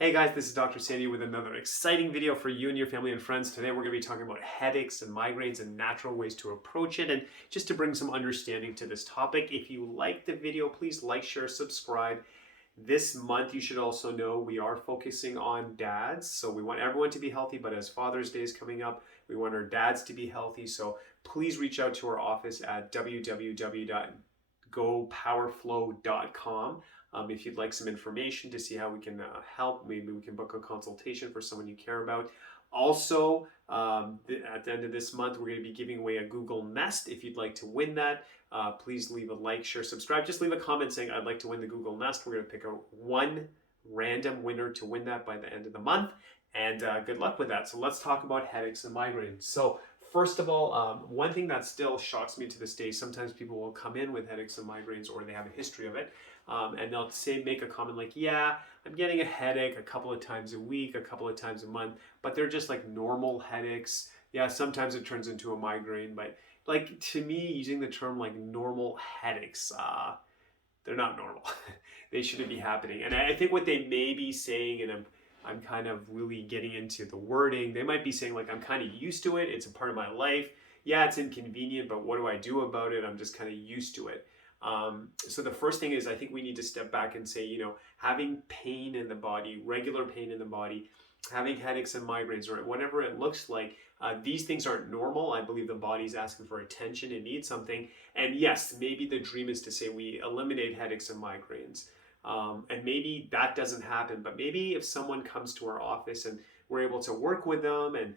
Hey guys, this is Dr. Sandy with another exciting video for you and your family and friends. Today we're going to be talking about headaches and migraines and natural ways to approach it, and just to bring some understanding to this topic. If you like the video, please like, share, subscribe. This month you should also know we are focusing on dads. So we want everyone to be healthy, but as Father's Day is coming up, we want our dads to be healthy. So please reach out to our office at www.gopowerflow.com. If you'd like some information to see how we can help, maybe we can book a consultation for someone you care about. Also, at the end of this month, we're going to be giving away a Google Nest. If you'd like to win that, please leave a like, share, subscribe. Just leave a comment saying, I'd like to win the Google Nest. We're going to pick one random winner to win that by the end of the month. And good luck with that. So let's talk about headaches and migraines. So first of all, one thing that still shocks me to this day, sometimes people will come in with headaches and migraines or they have a history of it. And they'll make a comment like, yeah, I'm getting a headache a couple of times a week, a couple of times a month, but they're just like normal headaches. Yeah, sometimes it turns into a migraine, but like to me, using the term like normal headaches, they're not normal. They shouldn't be happening. And I think what they may be saying, and I'm kind of really getting into the wording, they might be saying like, I'm kind of used to it. It's a part of my life. Yeah, it's inconvenient, but what do I do about it? I'm just kind of used to it. So the first thing is I think we need to step back and say, having pain in the body, regular pain in the body, having headaches and migraines or whatever it looks like, these things aren't normal. I believe the body's asking for attention. It needs something. And yes, maybe the dream is to say we eliminate headaches and migraines. And maybe that doesn't happen, but maybe if someone comes to our office and we're able to work with them and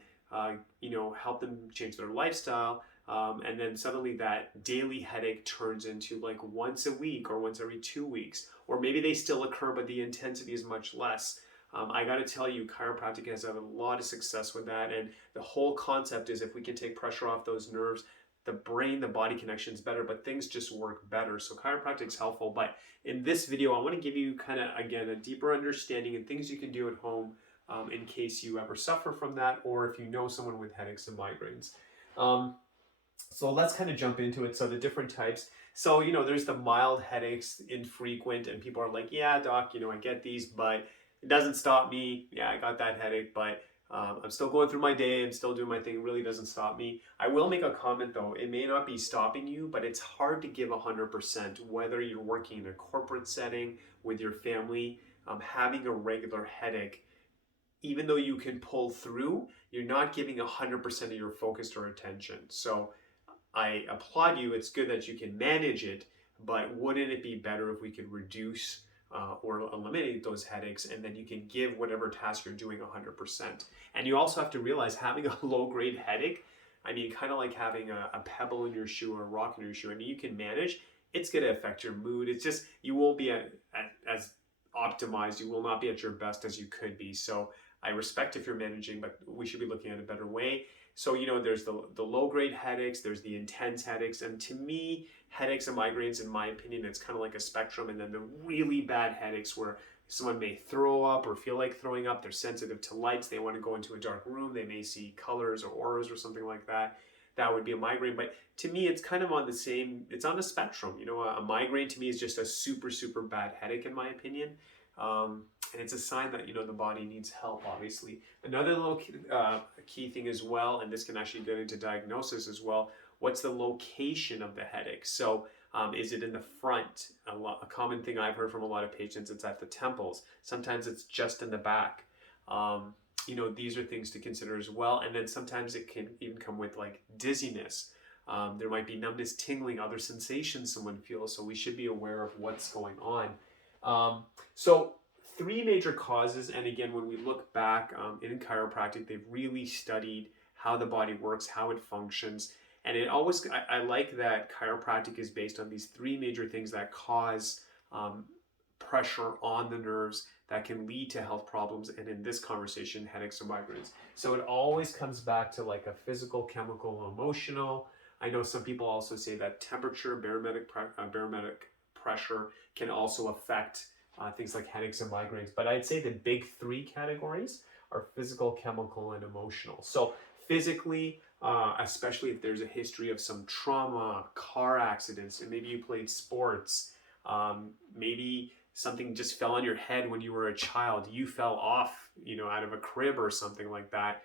help them change their lifestyle, and then suddenly that daily headache turns into like once a week or once every 2 weeks, or maybe they still occur, but the intensity is much less. I got to tell you, chiropractic has had a lot of success with that. And the whole concept is if we can take pressure off those nerves, the brain, the body connection is better, but things just work better. So chiropractic is helpful. But in this video, I want to give you kind of, again, a deeper understanding and things you can do at home in case you ever suffer from that, or if you know someone with headaches and migraines. So let's kind of jump into it. So the different types. So, there's the mild headaches, infrequent, and people are like, yeah, doc, I get these, but it doesn't stop me. Yeah, I got that headache, but I'm still going through my day. I'm still doing my thing. It really doesn't stop me. I will make a comment though. It may not be stopping you, but it's hard to give 100%, whether you're working in a corporate setting with your family, having a regular headache. Even though you can pull through, you're not giving 100% of your focus or attention. So I applaud you. It's good that you can manage it, but wouldn't it be better if we could reduce or eliminate those headaches, and then you can give whatever task you're doing 100%. And you also have to realize having a low-grade headache, kind of like having a pebble in your shoe or a rock in your shoe. You can manage. It's going to affect your mood. It's just you won't be as optimized. You will not be at your best as you could be. So I respect if you're managing, but we should be looking at a better way. So, there's the low-grade headaches, there's the intense headaches, and to me, headaches and migraines, in my opinion, it's kind of like a spectrum, and then the really bad headaches where someone may throw up or feel like throwing up, they're sensitive to lights, they want to go into a dark room, they may see colors or auras or something like that. That would be a migraine, but to me, it's kind of on the same, it's on the spectrum. A migraine to me is just a super, super bad headache, in my opinion. And it's a sign that, the body needs help, obviously. Another little key thing as well, and this can actually get into diagnosis as well, what's the location of the headache? So is it in the front? A common thing I've heard from a lot of patients, it's at the temples. Sometimes it's just in the back. These are things to consider as well. And then sometimes it can even come with like dizziness. There might be numbness, tingling, other sensations someone feels. So we should be aware of what's going on. So 3 major causes, and again, when we look back in chiropractic, they've really studied how the body works, how it functions, and it always, I like that chiropractic is based on these 3 major things that cause pressure on the nerves that can lead to health problems, and in this conversation, headaches or migraines. So it always comes back to like a physical, chemical, emotional. I know some people also say that temperature, barometric pressure can also affect things like headaches and migraines. But I'd say the big 3 categories are physical, chemical, and emotional. So physically, especially if there's a history of some trauma, car accidents, and maybe you played sports, maybe something just fell on your head when you were a child, you fell off, out of a crib or something like that.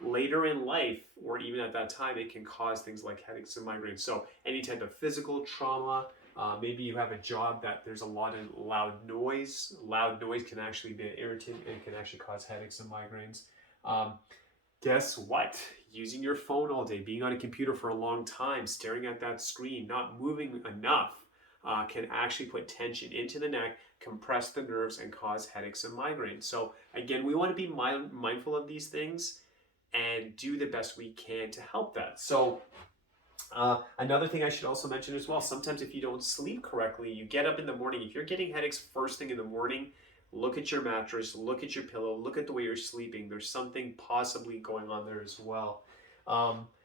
Later in life, or even at that time, it can cause things like headaches and migraines. So any type of physical trauma, maybe you have a job that there's a lot of loud noise. Loud noise can actually be an irritant and can actually cause headaches and migraines. Guess what? Using your phone all day, being on a computer for a long time, staring at that screen, not moving enough, can actually put tension into the neck, compress the nerves, and cause headaches and migraines. So again, we want to be mindful of these things and do the best we can to help that. So another thing I should also mention as well, sometimes if you don't sleep correctly, you get up in the morning, if you're getting headaches first thing in the morning, look at your mattress, look at your pillow, look at the way you're sleeping. There's something possibly going on there as well.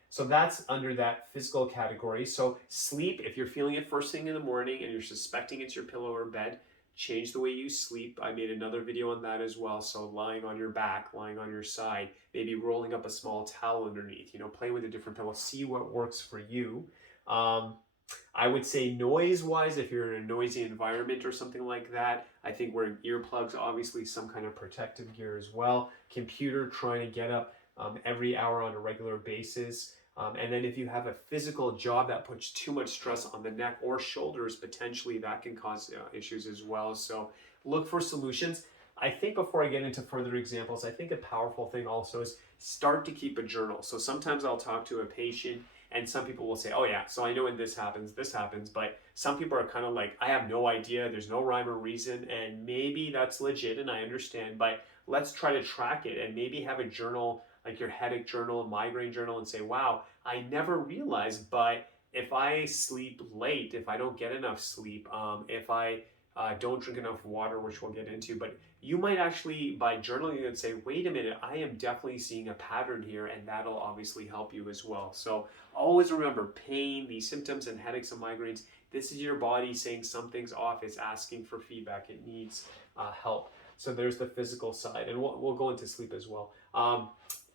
So that's under that physical category. So sleep, if you're feeling it first thing in the morning and you're suspecting it's your pillow or bed, change the way you sleep. I made another video on that as well. So lying on your back, lying on your side, maybe rolling up a small towel underneath, play with a different pillow, see what works for you. I would say noise-wise, if you're in a noisy environment or something like that, I think wearing earplugs, obviously some kind of protective gear as well. Computer, trying to get up every hour on a regular basis. And then if you have a physical job that puts too much stress on the neck or shoulders, potentially that can cause issues as well. So look for solutions. I think before I get into further examples, I think a powerful thing also is start to keep a journal. So sometimes I'll talk to a patient and some people will say, oh yeah, so I know when this happens, but some people are kind of like, I have no idea, there's no rhyme or reason, and maybe that's legit and I understand, but let's try to track it and maybe have a journal, like your headache journal, a migraine journal, and say, wow, I never realized, but if I sleep late, if I don't get enough sleep, if I don't drink enough water, which we'll get into, but you might actually, by journaling and say, wait a minute, I am definitely seeing a pattern here, and that'll obviously help you as well. So always remember, pain, these symptoms and headaches and migraines, this is your body saying something's off. It's asking for feedback. It needs help. So there's the physical side, and we'll go into sleep as well.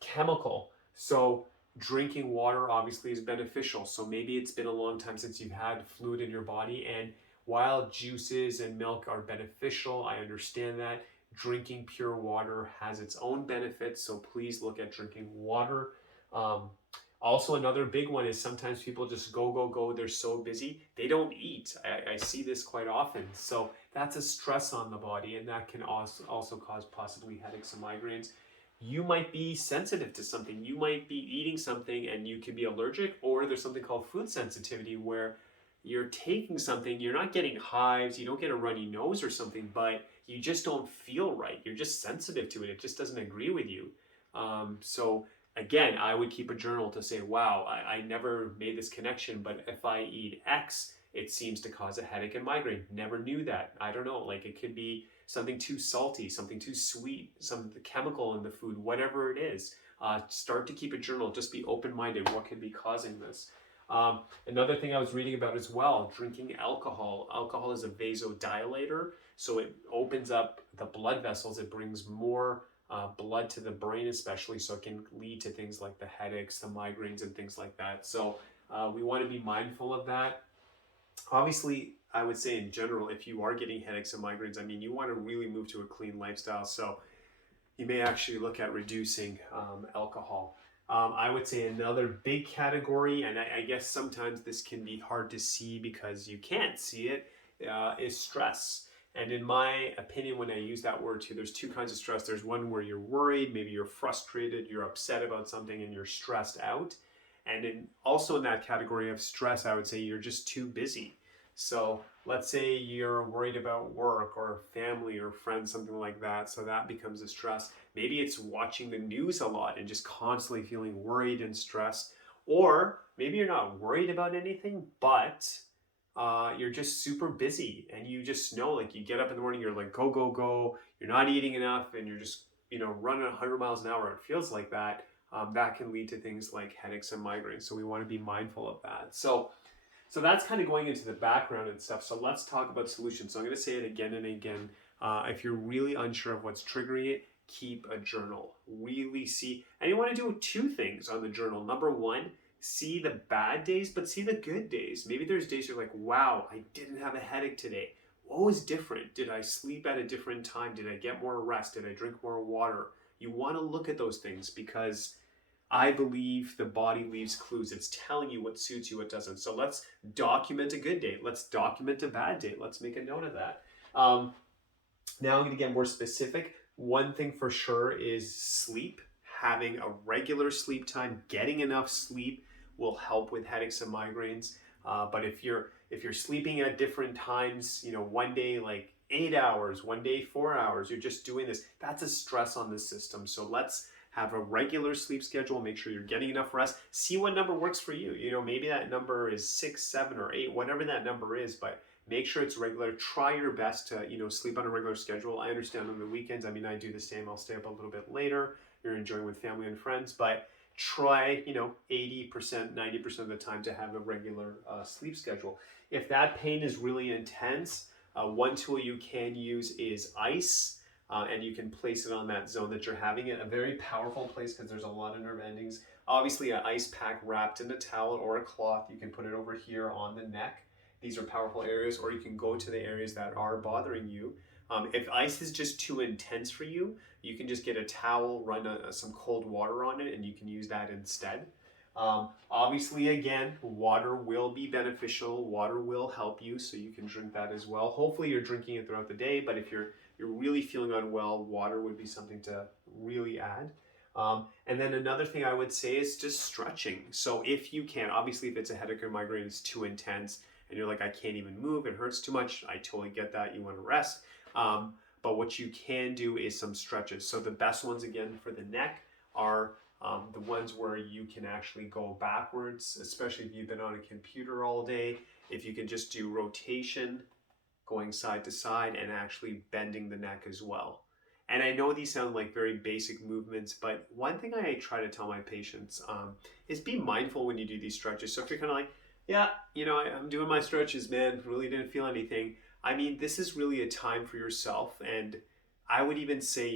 Chemical. So drinking water obviously is beneficial. So maybe it's been a long time since you've had fluid in your body, and while juices and milk are beneficial, I understand that, drinking pure water has its own benefits, so please look at drinking water. Also, another big one is sometimes people just go, they're so busy, they don't eat. I see this quite often, so that's a stress on the body, and that can also cause possibly headaches and migraines. You might be sensitive to something, you might be eating something and you can be allergic, or there's something called food sensitivity where you're taking something, you're not getting hives, you don't get a runny nose or something, but you just don't feel right. You're just sensitive to it. It just doesn't agree with you. So again, I would keep a journal to say, wow, I never made this connection, but if I eat X, it seems to cause a headache and migraine. Never knew that. I don't know, like it could be something too salty, something too sweet, some chemical in the food, whatever it is. Start to keep a journal. Just be open-minded. What could be causing this? Another thing I was reading about as well, drinking alcohol. Alcohol is a vasodilator, so it opens up the blood vessels. It brings more blood to the brain especially, so it can lead to things like the headaches, the migraines, and things like that. So we want to be mindful of that. Obviously, I would say in general, if you are getting headaches and migraines, I mean, you want to really move to a clean lifestyle. So you may actually look at reducing alcohol. I would say another big category, and I guess sometimes this can be hard to see because you can't see it, is stress. And in my opinion, when I use that word too, there's two kinds of stress. There's one where you're worried, maybe you're frustrated, you're upset about something, and you're stressed out. And also in that category of stress, I would say you're just too busy. So let's say you're worried about work or family or friends, something like that. So that becomes a stress. Maybe it's watching the news a lot and just constantly feeling worried and stressed. Or maybe you're not worried about anything, but you're just super busy and you just know, like you get up in the morning, you're like, go. You're not eating enough and you're just, running 100 miles an hour. It feels like that. That can lead to things like headaches and migraines. So we want to be mindful of that. So that's kind of going into the background and stuff. So let's talk about solutions. So I'm going to say it again and again. If you're really unsure of what's triggering it, keep a journal. Really see, and you want to do two things on the journal. Number one, see the bad days, but see the good days. Maybe there's days you're like, wow, I didn't have a headache today. What was different? Did I sleep at a different time? Did I get more rest? Did I drink more water? You want to look at those things because I believe the body leaves clues. It's telling you what suits you, what doesn't. So let's document a good day. Let's document a bad day. Let's make a note of that. Now I'm going to get more specific. One thing for sure is sleep. Having a regular sleep time, getting enough sleep will help with headaches and migraines. But if you're sleeping at different times, one day like 8 hours, one day 4 hours, you're just doing this. That's a stress on the system. So let's have a regular sleep schedule. Make sure you're getting enough rest. See what number works for you. Maybe that number is 6, 7, or 8, whatever that number is. But make sure it's regular. Try your best to sleep on a regular schedule. I understand on the weekends. I mean, I do the same. I'll stay up a little bit later. You're enjoying with family and friends, but try 80%, 90% of the time to have a regular sleep schedule. If that pain is really intense, one tool you can use is ice. And you can place it on that zone that you're having it. A very powerful place because there's a lot of nerve endings. Obviously, an ice pack wrapped in a towel or a cloth. You can put it over here on the neck. These are powerful areas, or you can go to the areas that are bothering you. If ice is just too intense for you, you can just get a towel, run some cold water on it, and you can use that instead. Obviously, again, water will be beneficial. Water will help you, so you can drink that as well. Hopefully, you're drinking it throughout the day, but if you're really feeling unwell, water would be something to really add. And then another thing I would say is just stretching. So if you can, obviously if it's a headache or migraine, it's too intense and you're like, I can't even move, it hurts too much. I totally get that, you want to rest. But what you can do is some stretches. So the best ones again for the neck are the ones where you can actually go backwards, especially if you've been on a computer all day. If you can just do rotation, going side to side, and actually bending the neck as well. And I know these sound like very basic movements, but one thing I try to tell my patients is be mindful when you do these stretches. So if you're kind of like, yeah, I'm doing my stretches, man, really didn't feel anything. I mean, this is really a time for yourself. And I would even say,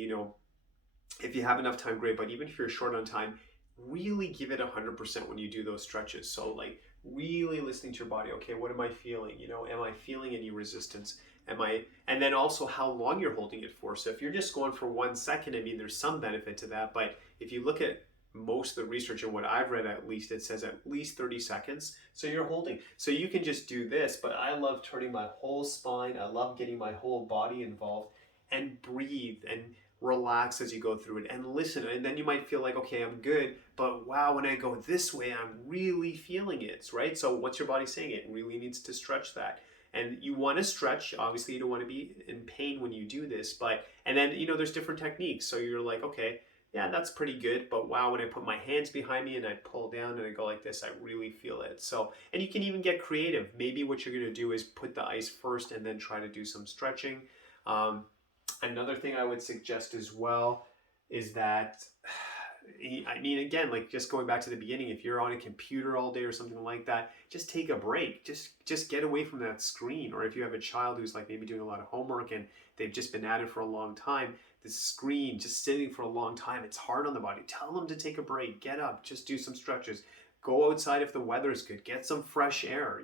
if you have enough time, great. But even if you're short on time, really give it 100% when you do those stretches. So like really listening to your body. Okay, what am I feeling? Am I feeling any resistance? And then also how long you're holding it for. So if you're just going for 1 second, I mean, there's some benefit to that. But if you look at most of the research and what I've read, at least it says at least 30 seconds. So you're holding. So you can just do this, but I love turning my whole spine. I love getting my whole body involved, and breathe and relax as you go through it and listen. And then you might feel like, okay, I'm good, but wow, when I go this way, I'm really feeling it, right? So what's your body saying? It really needs to stretch that. And you want to stretch. Obviously, you don't want to be in pain when you do this, and then, there's different techniques. So you're like, okay, yeah, that's pretty good. But wow, when I put my hands behind me and I pull down and I go like this, I really feel it. So, and you can even get creative. Maybe what you're going to do is put the ice first and then try to do some stretching. Another thing I would suggest as well is that, I mean, again, like just going back to the beginning, if you're on a computer all day or something like that, just take a break. Just get away from that screen. Or if you have a child who's like maybe doing a lot of homework and they've just been at it for a long time, the screen, just sitting for a long time, it's hard on the body. Tell them to take a break, get up, just do some stretches. Go outside if the weather is good, get some fresh air,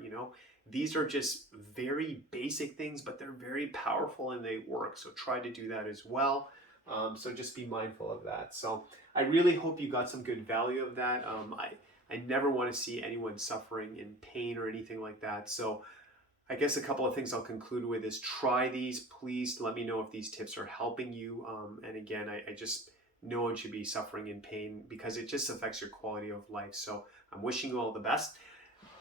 These are just very basic things, but they're very powerful and they work. So try to do that as well. So just be mindful of that. So I really hope you got some good value of that. I never want to see anyone suffering in pain or anything like that. So I guess a couple of things I'll conclude with is try these. Please let me know if these tips are helping you. And again, I just, no one should be suffering in pain because it just affects your quality of life. So I'm wishing you all the best.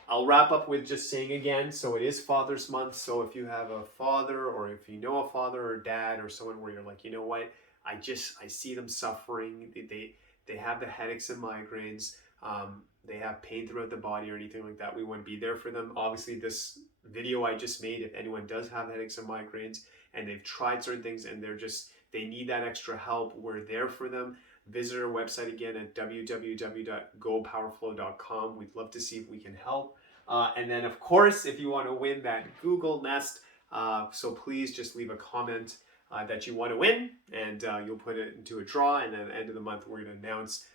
I'll wrap up with just saying again, so it is Father's Month. So if you have a father or if you know a father or dad or someone where you're like, you know what, I see them suffering. They have the headaches and migraines. They have pain throughout the body or anything like that. We want to be there for them. Obviously, this video I just made, if anyone does have headaches and migraines and they've tried certain things and they need that extra help, we're there for them. Visit our website again at www.gopowerflow.com. We'd love to see if we can help. And then, of course, if you want to win that Google Nest, so please just leave a comment that you want to win, and you'll put it into a draw. And then at the end of the month, we're going to announce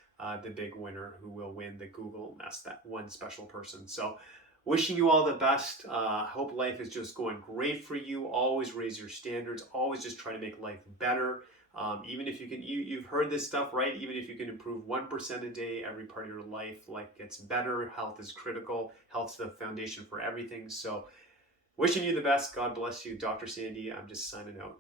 the big winner who will win the Google Nest, that one special person. So wishing you all the best. Hope life is just going great for you. Always raise your standards. Always just try to make life better. Even if you can, you've heard this stuff, right? Even if you can improve 1% a day, every part of your life gets better. Health is critical. Health's the foundation for everything. So wishing you the best. God bless you. Dr. Sandy, I'm just signing out.